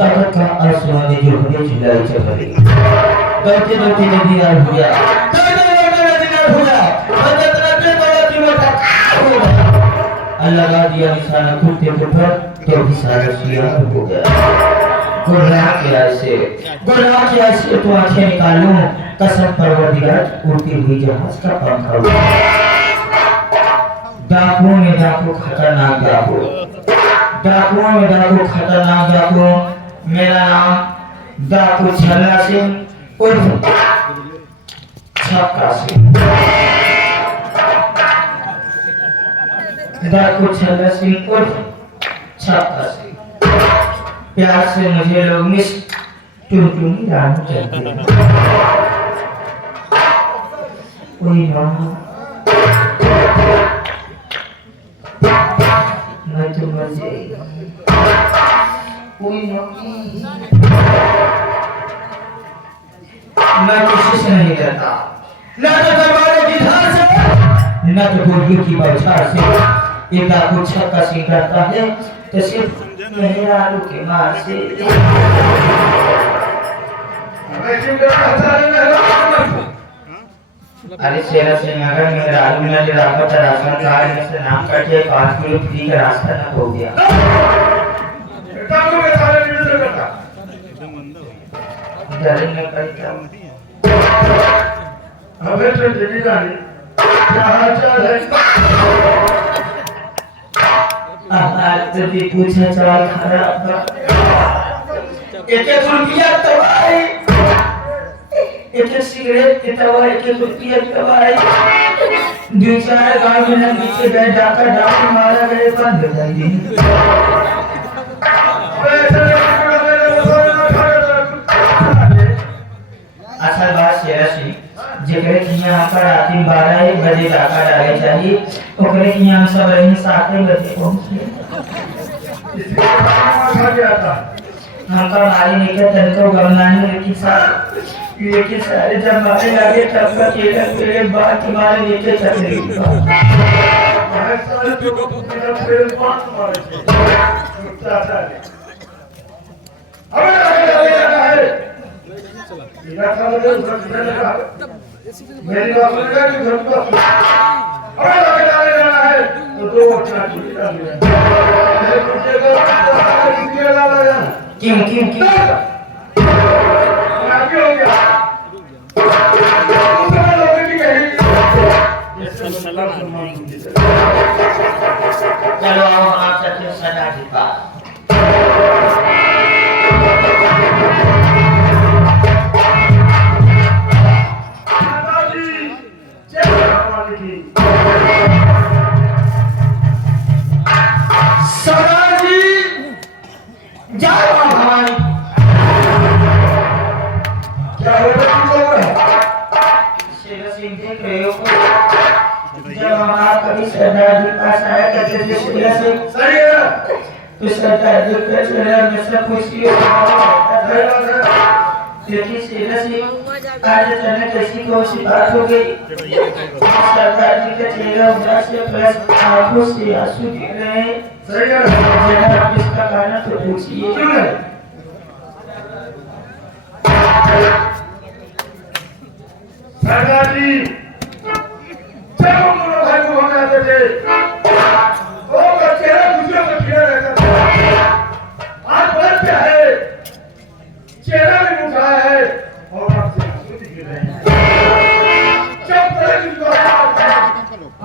ताकत का आसमानी जो हमें चिल्लाई चल रही दौड़ते दौड़ते नदी नार हो गया अल्लाह का दिया निशाना खुदते ऊपर तो निशाना शिया हो गया गुनाह किया से तो आंखें निकालूं कसम परवरदिगार उड़ती हुई जहाज का पंखा डाकुओं में डाकू खतरनाक डाकू मेरा नाम डाकू छल्ला सिंह उर्फ छक्का सिंह डाकू छल्ला सिंह उर्फ छक्का सिंह प्यार से मुझे लोग मिस टुनटुनी रानू कहते हैं कोई माँ मैं तो मर जाएगी कोई मम्मी मैं किसी से नहीं डरता ना तो दरबारों की धार से ना तो गोलियों की बौछार से ये डाकू छक्का सिंह डरता है तो सिर्फ मेरे आलू के मार से अरे शेरा सिंह अगर मेरे आलू में जो रावत राशन कार्ड में से नाम कटे 5 किलो फ्री का रास्ता ना हो गया डरेंगे कैसा हमें तो जीविका नहीं जहाँ चले आज तो भी पूछे सवाल खराब एक रुपया दवाई एक सिगरेट की दवाई एक रुपया दवाई 2-4 गांव में नीचे गए डाका मारा गए बंद हो जाएगी असल बात शेरा सिंह जेकरे कि यहाँ पर रात 12 बजे डाका डाले चाहिए ओकरे कि यहाँ सब रही 7 बजे पहुंचे हमका मारी निकल तनको गमलानी लेकिन सारे जब मारे लगे तब का केला पेड़ बात तुम्हारे नीचे चल रही मेरी बात सुनेगा कि घर को अबे लगे डाले जाना है तो 2 अच्छा छुट्टी कर लिया मेरे कुत्ते को कितने डाला जाना क्यों आगे हो गया दूसरे लोगों की कही चलो आओ आप सबके सदा के पास आज अचानक ऐसी कौन सी बात हो गई सरदार जी का चेहरा उदास से प्लस आंखों से आंसू गिर रहे हैं जनाब इसका कारण तो पूछिए सरदार जी जब हम दोनों भाई को हम आते थे वो का चेहरा दूसरे को खिला रहता था आज बदल क्या है चेहरा भी उठा है और आपसे आंसू गिर रहे हैं जब तक इसको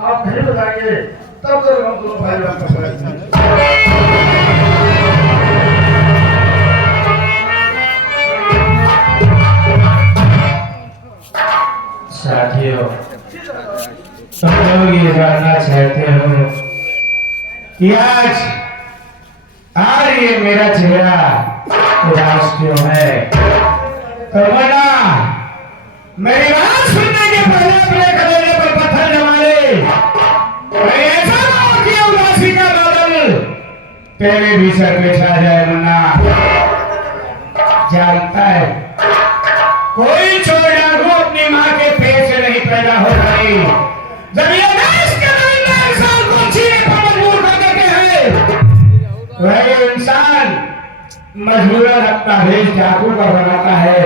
आप नहीं बताएंगे तब तक हम दोनों भाई आपका प्रयत्न साथियों तुम लोग ये जानना चाहते हो कि आज ये मेरा चेहरा उदास क्यों है तो बना मेरी बात सुनने के पहले अपने गले पर पत्थर जमाने ऐसा ना हो कि उदासी का बादल तेरे भी सर पे छा जाए मन्ना जानता है कोई चोर डाकू अपनी माँ के पेट से नहीं पैदा हो रही। जब ये देश के दरिंदा इंसान को जीने पर मजबूर कर देते हैं, वही इंसान मजबूरन अपना भेष डाकू का बनाता है।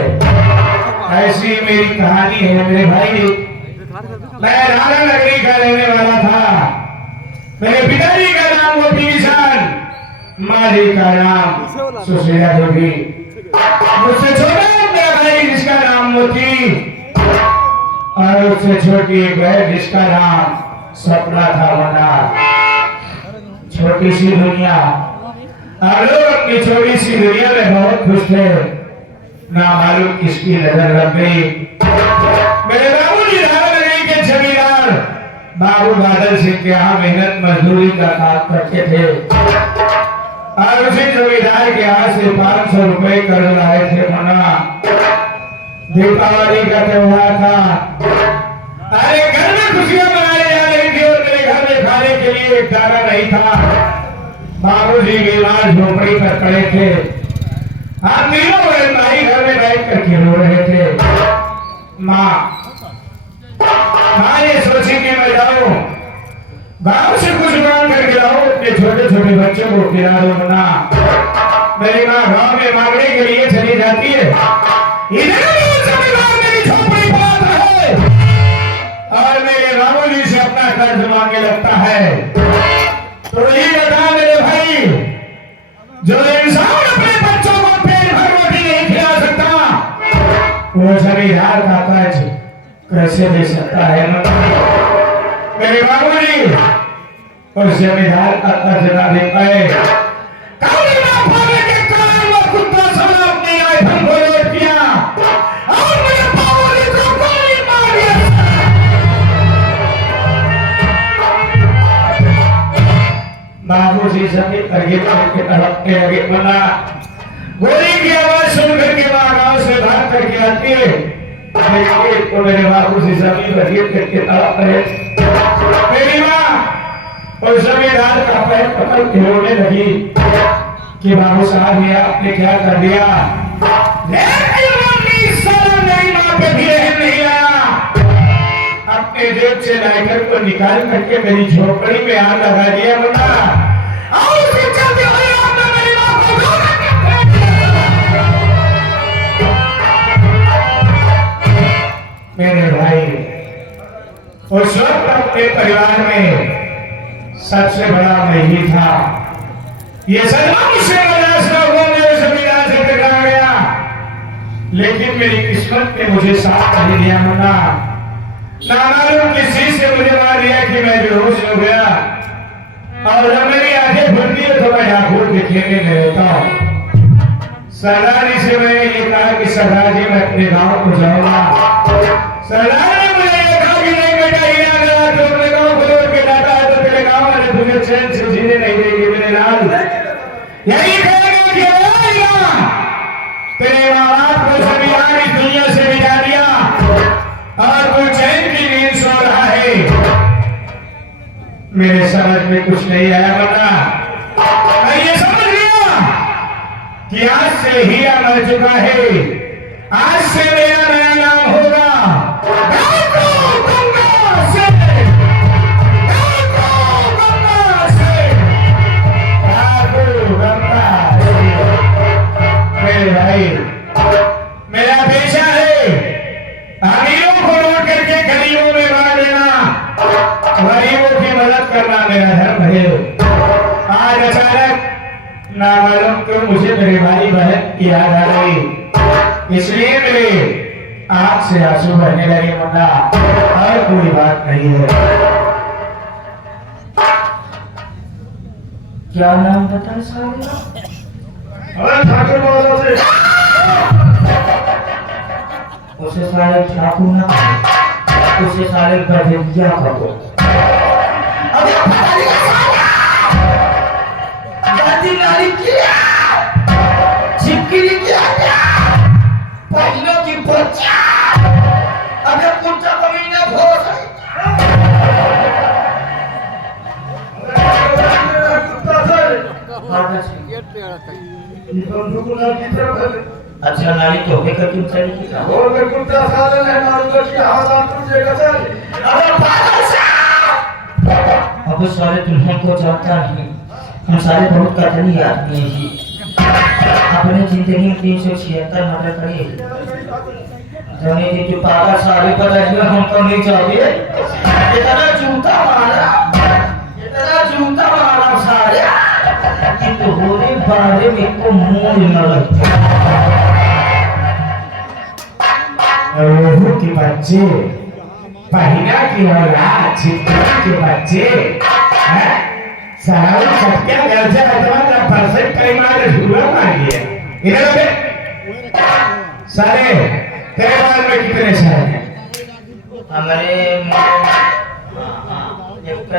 ऐसी मेरी कहानी है मेरे भाई। मैं राणा नगरी का रहने वाला था। मेरे पिताजी का नाम मोती किसान, माँ जी का नाम सुशीला देवी। मुझसे छोटा मेरा भाई जिसका नाम मोती, और उससे छोटी एक बहन जिसका नाम सपना था। मना छोटी सी दुनिया, और लोग अपनी छोटी सी दुनिया में बहुत खुश थे। ना मालूम किसकी नजर लग गई। मेरे बाबूजी राणा नगरी के जमींदार बाबू बादल सिंह के यहाँ मेहनत मजदूरी का काम करते थे, और उसी जमींदार के यहाँ से 500 रुपए कर्ज लाए थे। मना दीपावली का त्योहार था। अरे घर में खुशियां मनाई जा रही थी और मेरे घर में खाने के लिए एक दाना नहीं था। बाबूजी बीमार झोपड़ी पर पड़े थे। हम तीनों बहन भाई घर में बैठ कर रो रहे थे। माँ ये सोची कि मैं जाऊं गांव से कुछ मांग कर लाऊं अपने छोटे छोटे बच्चों को खिला दो। मना मेरी माँ गांव में मांगने के लिए चली जाती है। मेरी झोपड़ी पर आता है और मेरे बाबूजी से अपना कर्ज मांगने लगता है। तो ये बता मेरे भाई, जो इंसान अपने बच्चों को पेट भर रोटी नहीं खिला सकता, वो जमींदार का कर्ज कैसे दे सकता है। मेरे बाबूजी उस जमींदार का कर्ज ना दे पाए। बाबूजी जमीन पर गिर करके तड़पने लगे। मना गोली की आवाज सुनकर के माँ गांव से भाग करके आती है। तो मेरे बाबूजी जमीन पर गिर करके तड़प रहे। मेरी माँ उस जमींदार का पैर पकड़ के रोने लगी कि बाबू साहब ये आपने क्या कर दिया। मेरी माँ पे भी रहम नहीं आया। अपने जेब से लाइटर को निकाल करके मेरी झोपड़ी में आग लगा दिया। मुन्ना चलते हुए आपने मेरी माँ को मेरे भाई उस वक्त अपने परिवार में सबसे बड़ा मैं ही था। ये सदमा मुझसे बर्दाश्त न हुआ, मेरे जमींदार से टकरा गया। लेकिन मेरी किस्मत ने मुझे साथ नहीं दिया। मुन्ना ना मालूम किस चीज से मुझे मार दिया कि मैं बेहोश हो गया, और जब मेरी आंखें खुलती है तो मैं डाकू के खेमे में रहता हूँ। सरदार जी से मैंने ये कहा कि सरदार जी मैं अपने गांव को जाऊंगा। सरदार ने मुझे ये कहा कि नहीं बेटा, हीरा गया तो अपने गांव को लौट के जाता है तो तेरे गांव वाले तुझे चैन से जीने नहीं देंगे। मेरे लाल यही कहेगा कि तेरे माँ बाप को सभी इस दुनिया से बिता दिया और कोई चैन की नींद सो रहा है। मेरे समझ में कुछ नहीं आया। बता मैं ये समझ लिया कि आज से हीरा मर चुका है। आज से मेरा नया नाम होगा मेरे भाई। मेरा पेशा है अमीरों को लौट करके गरीबों में बांट देना, गरीबों की मदद करना मेरा धर्म है। आज अचानक ना मालूम क्यों मुझे मेरे भाई बहन की याद आ गई, इसलिए मेरे आंख से आंसू बहने लगे। मुन्ना और कोई बात नहीं है। क्या नाम बता साले? ठाकुर मौला से उसे साले ठाकुर ना, उसे साले गधेड़िया कहो। अबे दादी नारी किया चिपकी किया पहिलों की बच्चा। अबे कुत्ता कमीना भोस कुत्ता सर ये तो दुकुना की तरफ है अच्छा नाली तो के तुम चली की का और मैं कुत्ता साले ने मारूंगा कि हाथ तुझे कैसे अरे पागल साहब अब सारे तुम हमको जानता नहीं हम सारे बहुत कतनी आदमी हैं अपनी जिंदगी में 376 मर्डर करे जाने कि तू पागल सारे पर है हमको नहीं चाहिए इतना जूता मारा सारे कि तुम्हारे बारे में को मुंह न लगता ओहो के बच्चे पहिना की औलाद चित्रा के बच्चे हैं सारा सत्या गर्जा अथवा परसेंट टाइम आ झूला मार गया इधर पे सारे तेरे बाल में कितने सारे हैं हमारे एक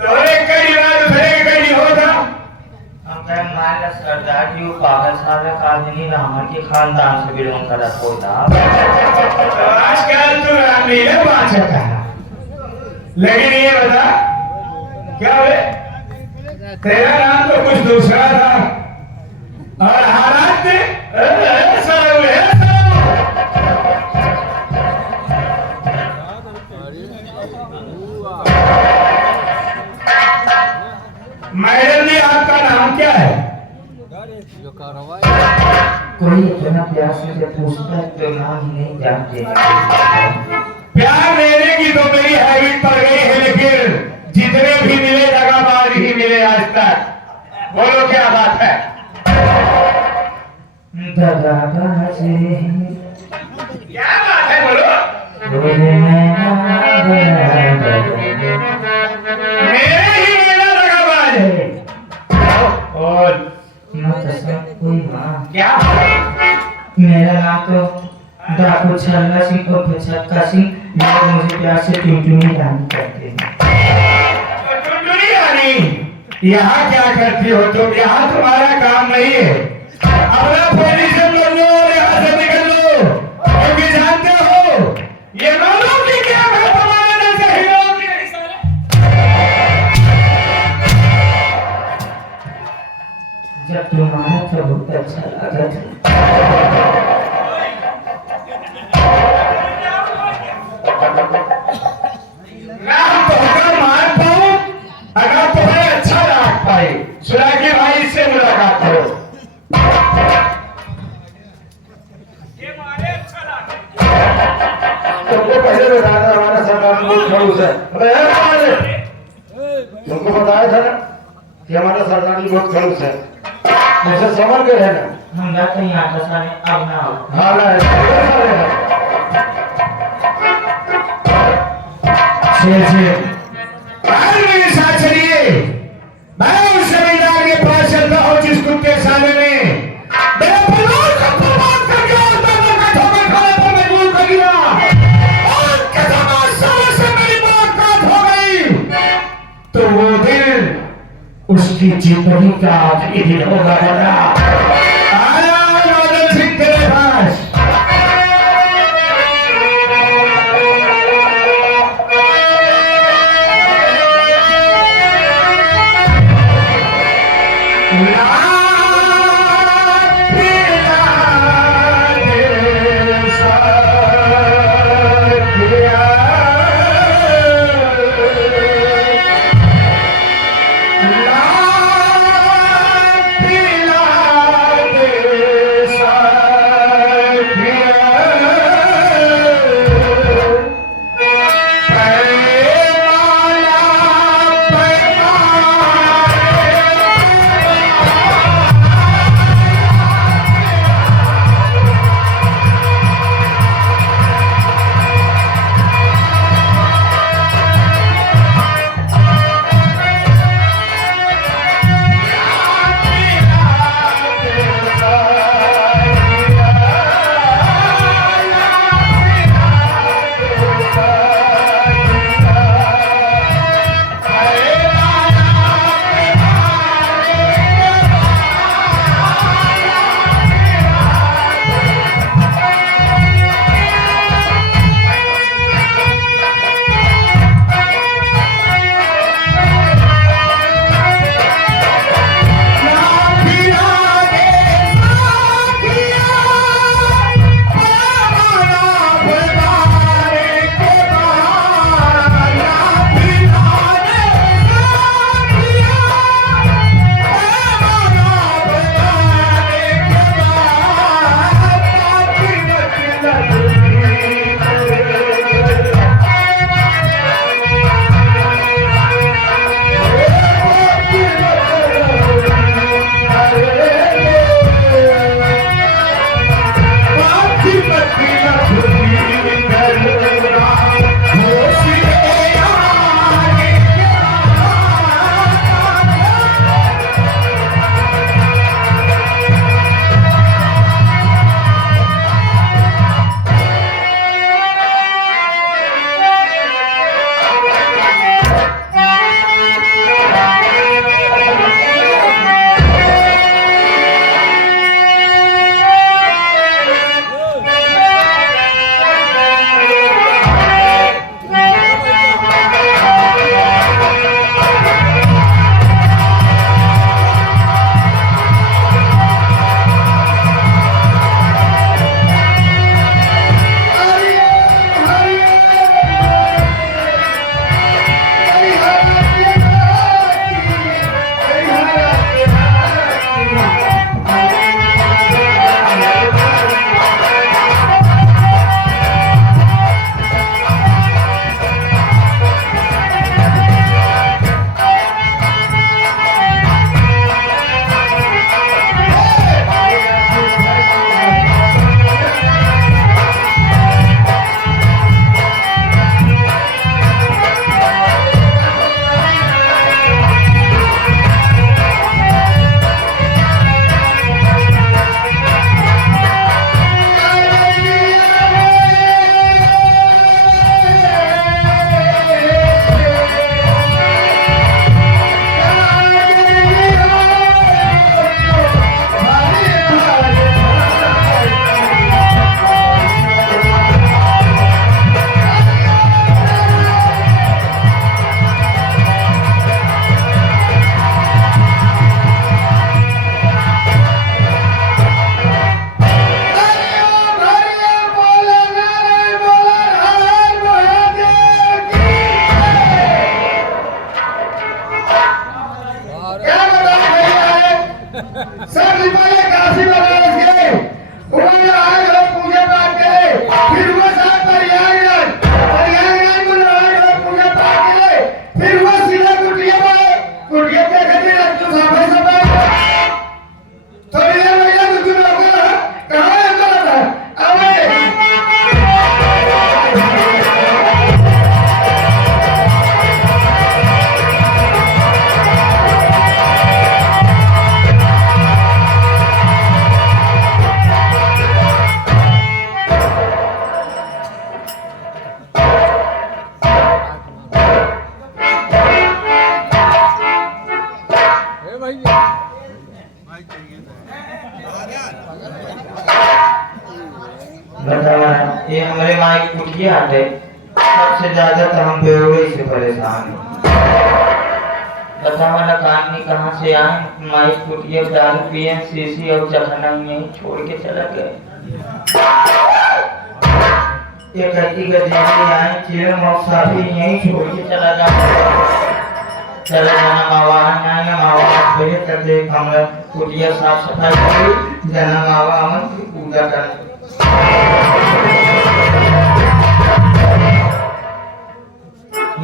तो एक कई बार दूसरे के कई होता हम कहे मान ला सरदार जी वो पागल साला काजनी रामन के खानदान से बिलोंग करत होता तो आजकल तो रामीले बात है लेकिन ये बता क्या है तेरा नाम तो कुछ दूसरा था और हालात मैडम जी आपका नाम क्या है कोई इतना प्यार से पूछता है तो नाम ही नहीं जानते प्यार लेने की तो मेरी हैबिट पड़ गई है लेकिन जितने भी मिले दगाबाज ही मिले आज तक बोलो क्या बात है दगाबाज क्या बात है बोलो मेरे ही मेरा दगाबाज है और कोई क्या मेरा नाम तो डाकू छल्ला सिंह को छक्का सिंह लोग मुझे प्यार से टुनटुनी रानी कहते हैं टुनटुनी रानी यहाँ क्या करती हो तुम यहाँ तुम्हारा काम नहीं है अपना पोजीशन कर लो और यहाँ से निकल लो क्योंकि जानते हो ये मालूम कि क्या है तुम्हारे जैसे हीरो के जब तुम आए तो बहुत अच्छा लगा मैं तुमको मान पाऊं अगर तुम्हें अच्छा लग पाए सुरागी भाई से मुलाकात करो ये मारे अच्छा लगा तुमको पहले बताया हमारा सरकार बहुत खड़ूस है अबे तुमको बताया था ना कि हमारा सरकार बहुत खड़ूस है मुझे समझ के रहना हम जाते हैं यहाँ सारे अब ना हाँ ना मेरे साथ चलिए मैं उस जमींदार के पास चलता हूँ जिस कुत्ते साले ने मेरे परिवार को बर्बाद कर दिया और मैं ठोकर खाने पर मजबूर कर दिया और कदम सालों से मेरी मुलाकात हो गई तो वो दिन उसकी जिंदगी का आखिरी दिन होगा बना आया नौजवान सिंह तेरे पास सबसे पहले काशी बनारस गए, उन्होंने आए लोग पूजा पाठ करे, फिर वो साहब प्रयागराज में आए लोग पूजा पाठ करे, फिर वो सीधा कुटिया में कुटिया के खातिर रखो साफे सफाई थोड़ी देर महिला कुछ लोग कहाँ है तो अबे बतावा ये हमारे माँ की कुटिया है। सबसे ज्यादा तो हम बेवड़े से परेशान हैं। बतावा ना कहानी कहाँ से आए, माई कुटिया दारू पिए शीशी और चखना यहीं छोड़ के चला गए। ये कहती गई आए चिड़म और साथी यहीं छोड़ के चला जाना मावा ना मावा पहले तक देख हमरा कुटिया साफ सफाई करी जना मावा अमन की पूजा कर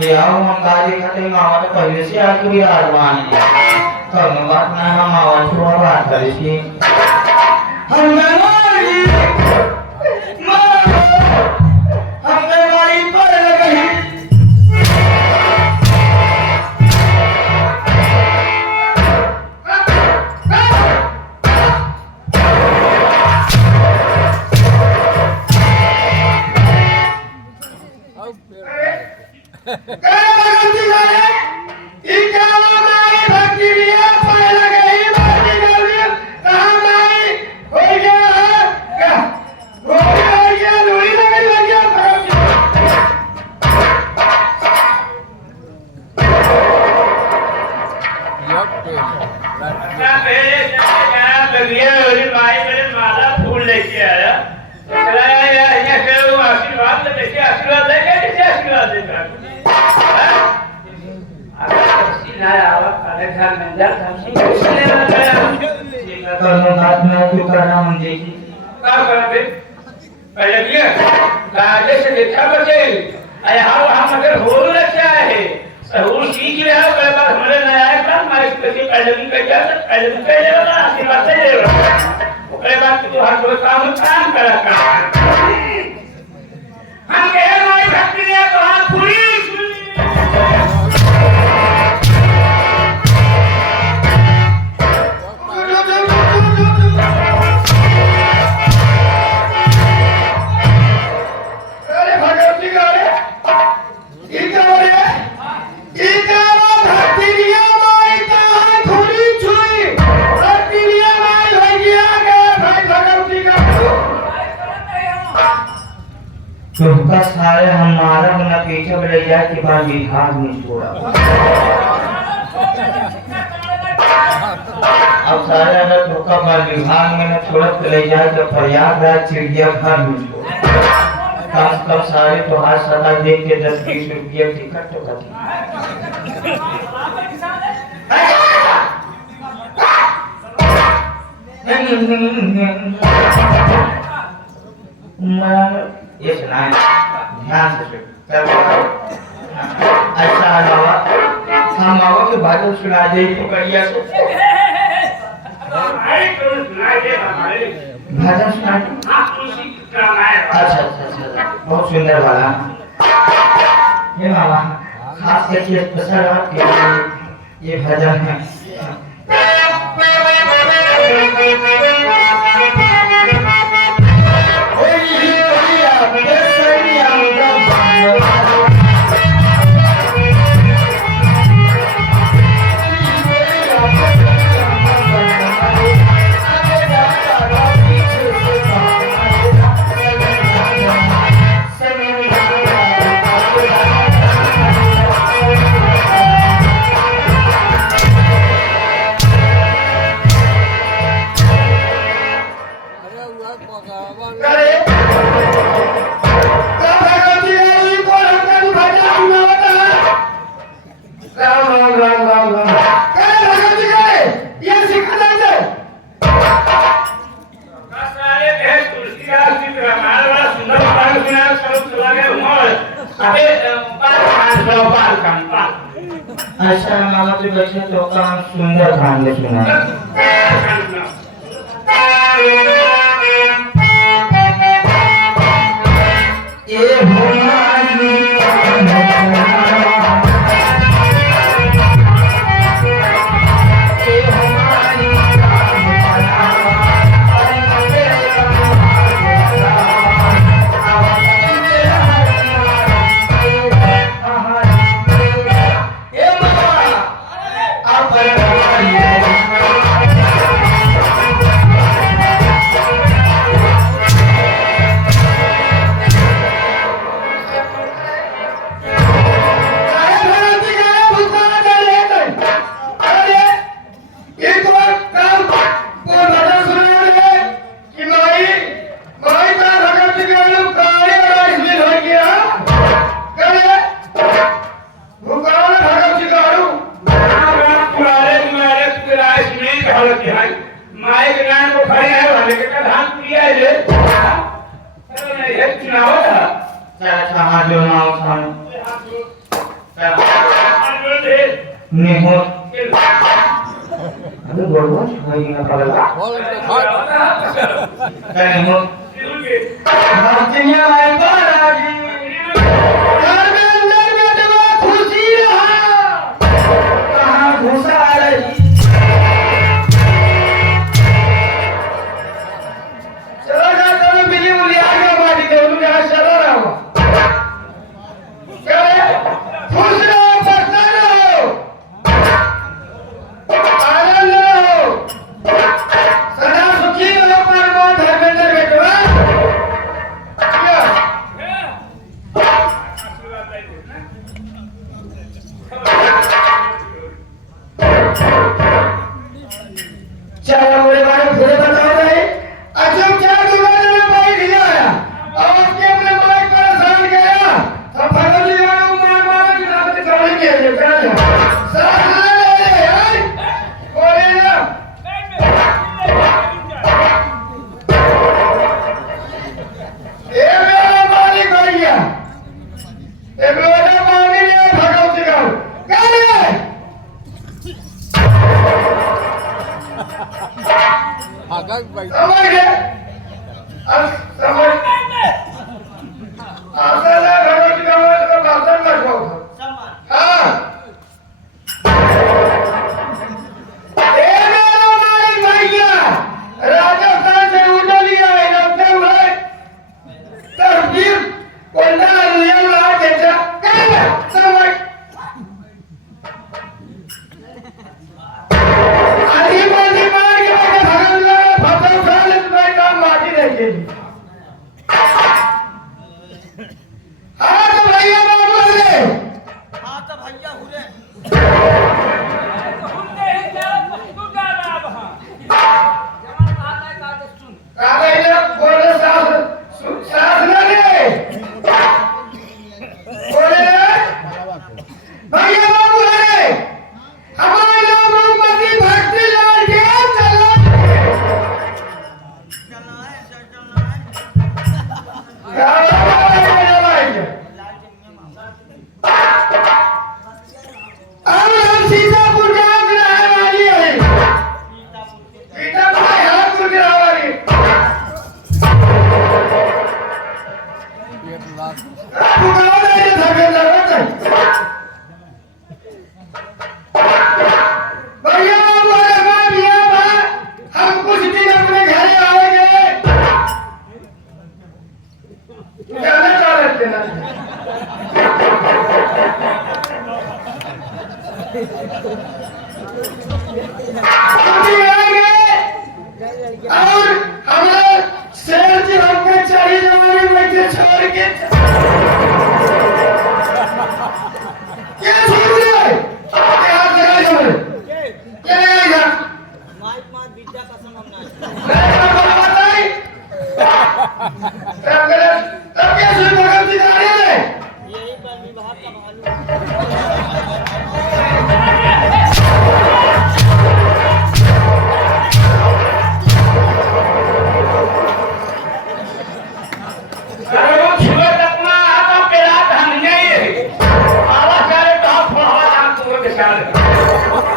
ले आओ हम कार्य करते मावा तो पहले से आके भी आरमान है कम बात ना हम मावा छुआ बात करी थी हमने मारी पर लगी चौका सारे हमारा बना पीछे ले जाए के बाद विभाग में छोड़ा अब सारे अगर चौका बाद विभाग में न छोड़ के ले जाए तो प्रयागराज चिड़ियाघर में छोड़ा कम से कम सारे तो हाथ सदा देख के 10-20 रुपया टिकट तो करती ये सुनाए ध्यान से अच्छा अलावा हम मावा के भजन सुना दे पकड़िया से भजन सुना अच्छा बहुत सुंदर वाला ये मावा खास करके स्पेशल आपके लिए ये भजन है कैसे तो काम सुंदर ढंग से सुना ये हमारी Got it.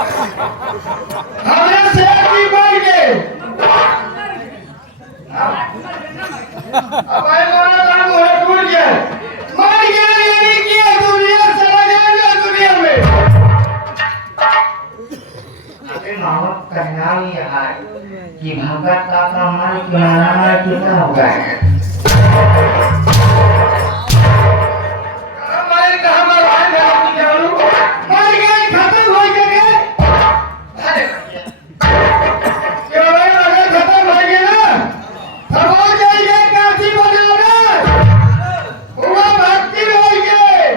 कि भगत काका मार के मारा के क्या होगा कहाँ मरवाए मैं अपनी जानू मर गए खत्म हो गए क्यों भाई अगर खत्म हो गए ना सब हो जाएंगे काशी बनाना हुआ भक्ति हो गए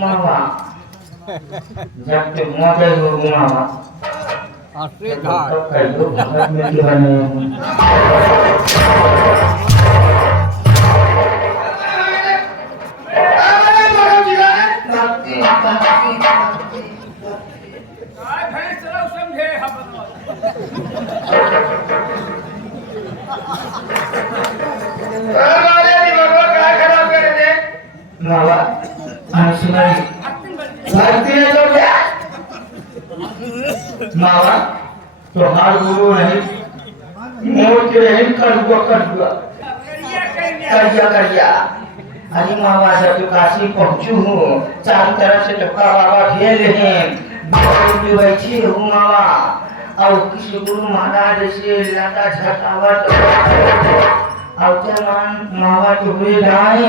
मावा जब तक मौत हो मावा कहियो भगत में की बने मावा सुनाई भारतीय लोग मावा तो हार गुरु नहीं मोड़ के नहीं कर हुआ करिया अरे मावा जब तो काशी पहुंचू हूँ चारों तरफ से टक्का बाबा घेर रहे हैं बैठी हूँ मावा और किसी गुरु महाराज से लता झटावत और चमान मावा के हुए जाए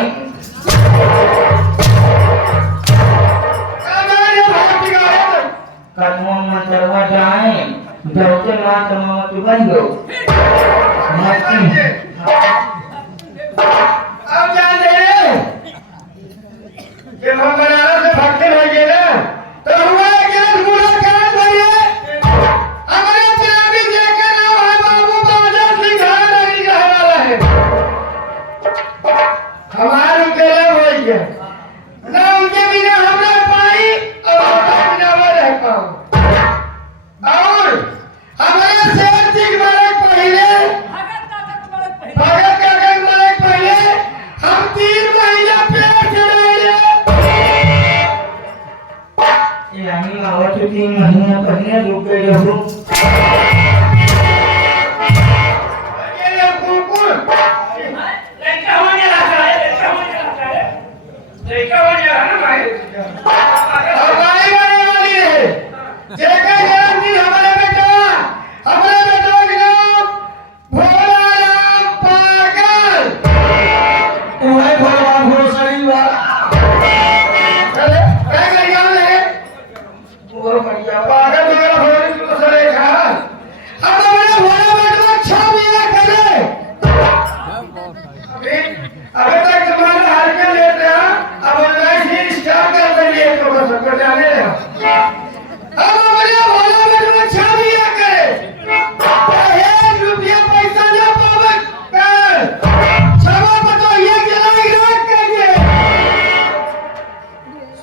कदमों में चलवा जाए जबते मां मामा की बन गो अब जान दे कि हम बनारस से भक्ति हो गए ना तो हुआ कि मुलाकात हुई है हमारे चलावी लेकर आओ है बाबू बाजा सिंघार नहीं रहने वाला है हमारे उकेले हो गए ना उनके बिना हम रह पाई और उनके बिना वो रह पाऊं और हमारे शेर सिंह मरे पहले भगत काका मरे पहले हम 3 महीना पेट रहे यानी मावा तो 3 महीने पहले रुक गए हो ये कुकुर लड़का होने लगा है लड़का होने लगा ना भाई हमारी बने वाली है जेका जन्मदिन हमारे बेटा के नाम भोला राम पागल ओए भगवान हो शरीर वाला अरे क्या कर रहा है वो बढ़िया पागल मेरा भोला तो सरे खा हम हमारे भोला बेटा 6 महीने करे अभी तक तुम्हारे हाल के लेते हैं अब ऑनलाइन ही स्टार्ट कर देंगे तो बस कर जाने हम हमारे भोला बेटा 6 महीने करे एक रुपया पैसा ना पावे कर क्षमा बताओ ये जलाई रात करिए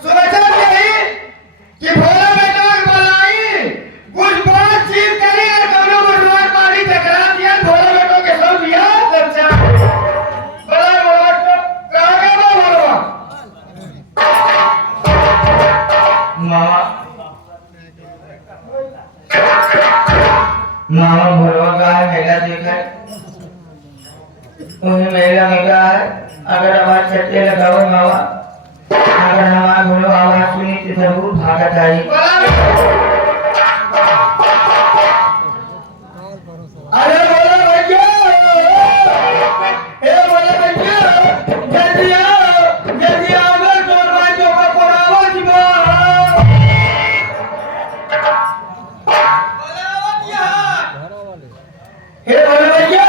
सोचा नहीं कि भोला बेटा की मलाई कुछ बातचीत करी और दोनों मनवार पानी टकरा दिया भोला बेटों के सब दिया बच्चा बड़ा बड़ा कागा बोलवा मामा मामा भरवा का है मेला देखा है उन्हें मेला में कहा है अगर आवाज चट्टे लगाओ मामा अगर हमारा भरो आवाज सुनी तो जरूर भागत आई अरे बोला भैया ए बोला भैया जल्दी आओ अगर तोर भाई जो का कोरावा जीवा हे बोला भैया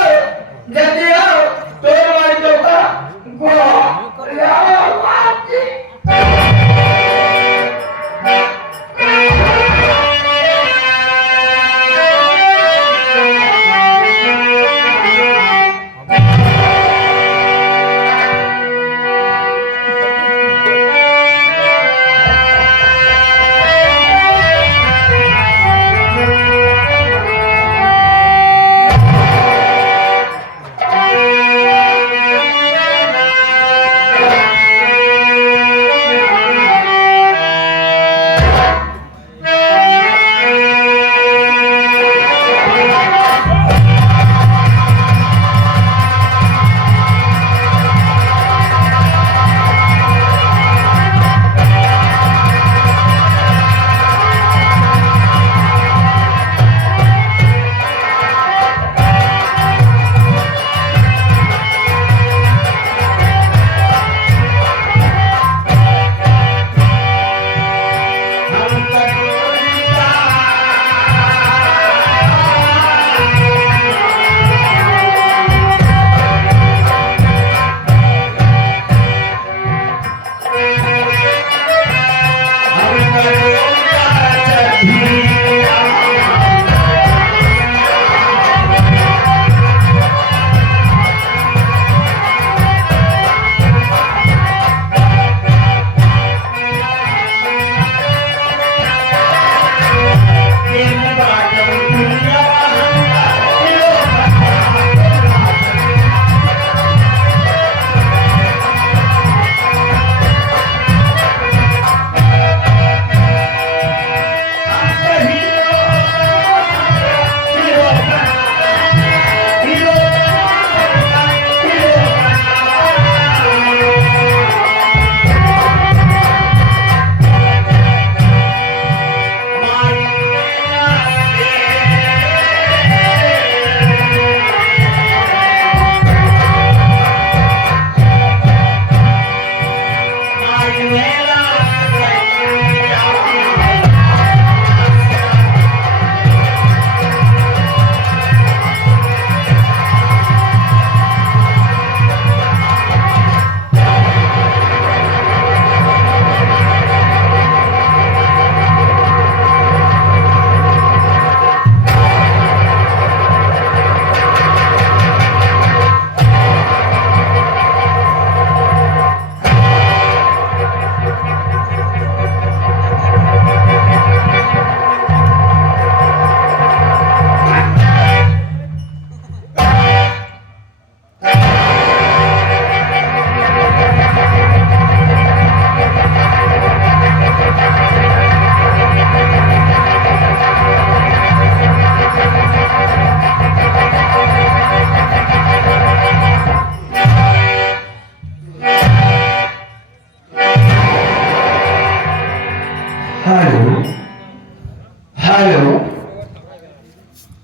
जल्दी आओ तोर भाई जो का कोरावा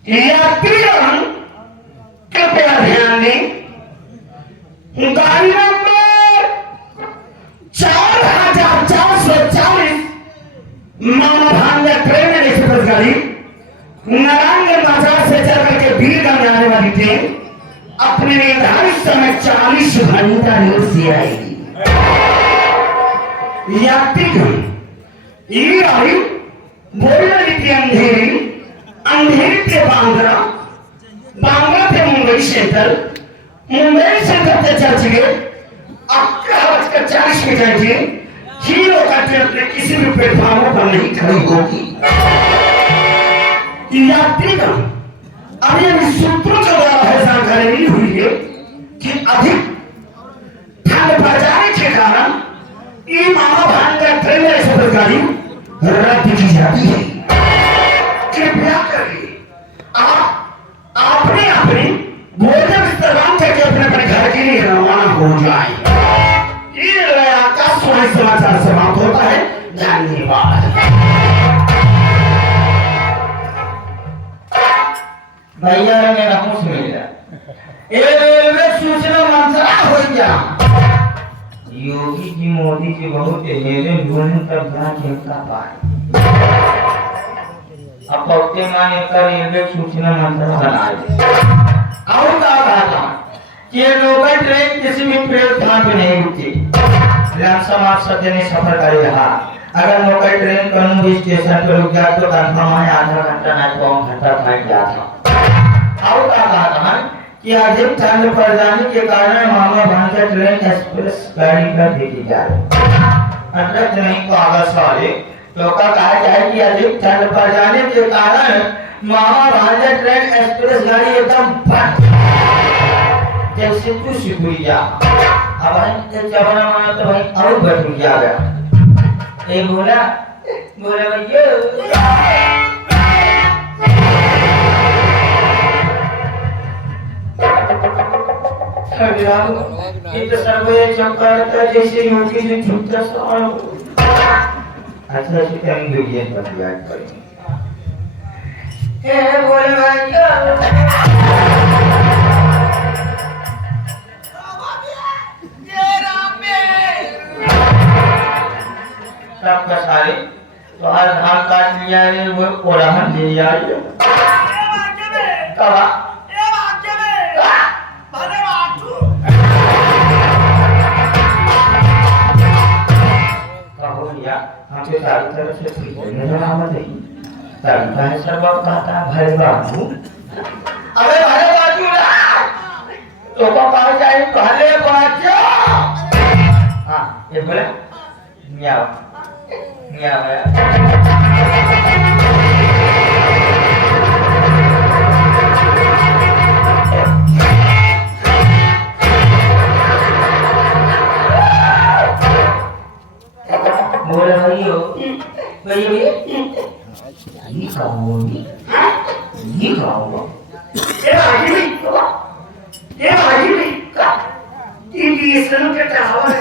यात्रीगण कृपया ध्यान दें, गाड़ी नंबर 4440 मामा भांजा ट्रेन एक्सप्रेस गाड़ी नारायणगंज बाजार से चल करके बीरगंज आने वाली ट्रेन अपने निर्धारित समय 40 घंटा लेट से आएगी। यात्रीगण ये गाड़ी बोरिवली के अंधेरी, अंधेरी के बांद्रा, बांद्रा से मुंबई सेंट्रल, मुंबई सेंट्रल से चर्चगेट 11:40 हीरो का ट्रेन अपने किसी भी प्लेटफॉर्म पर नहीं खड़ी होगी। यात्रीगण अभी सूत्रों के द्वारा है जानकारी मिली हुई है कि अधिक ठंड पड़ जाने के कारण ये मामा भांजा ट्रेन एक्सप्रेस गाड़ी रद्द की जाती है। कृपया करके आप अपने अपने भोजन इस्तेमाल करके अपने अपने घर के लिए रवाना हो जाए। ये आकाशवाणी समाचार समाप्त होता है। धन्यवाद। भैया मेरा कुछ मिल गया ए रेलवे सूचना मंत्रालय हो गया। योगी जी मोदी जी बहुत हेरे बोलने तब जाके का पाए अब पौते माने कर रेलवे सूचना मंत्रालय बनाए और का कहा कि ये लोकल ट्रेन किसी भी प्लेटफॉर्म पे नहीं रुकती। समाज सत्य ने सफर करे रहा। अगर लोकल ट्रेन कहीं भी स्टेशन पर रुक जाए तो कंफर्म है आधा घंटा नहीं तो घंटा फैल जाता। और कहा था कि अधिक ठंड पड़ जाने के कारण मामा भांजा ट्रेन एक्सप्रेस गाड़ी पर देखी जा रही अटक नहीं तो आगस वाले लोग का कहा जाए कि अधिक ठंड पड़ जाने के कारण मामा भांजा ट्रेन एक्सप्रेस गाड़ी एकदम बंद जैसे तू सिकुड़ी जा। अब भाई जमाना माना तो भाई और बैठ गया ये बोला बोला भैया ये सर्वे चमकारता जैसे योगी ने झूठा सवाल अच्छा से टाइम वीडियो पर याद करें ए बोले भैया सबका सारे तो आधार कार्ड लिया रे वो कोराहन लिया रे कहा हमके सारी तरफ से नजर आमद है तरीका है सब कहता भरे बाबू अबे भरे बाबू तो को कहा जाए पहले बाजो हां ये बोले मियाओ मियाओ बोले भैया भैया भैया ये खाओगे ये खाओगे ये भाई का ये बीएसएनएल के टावर है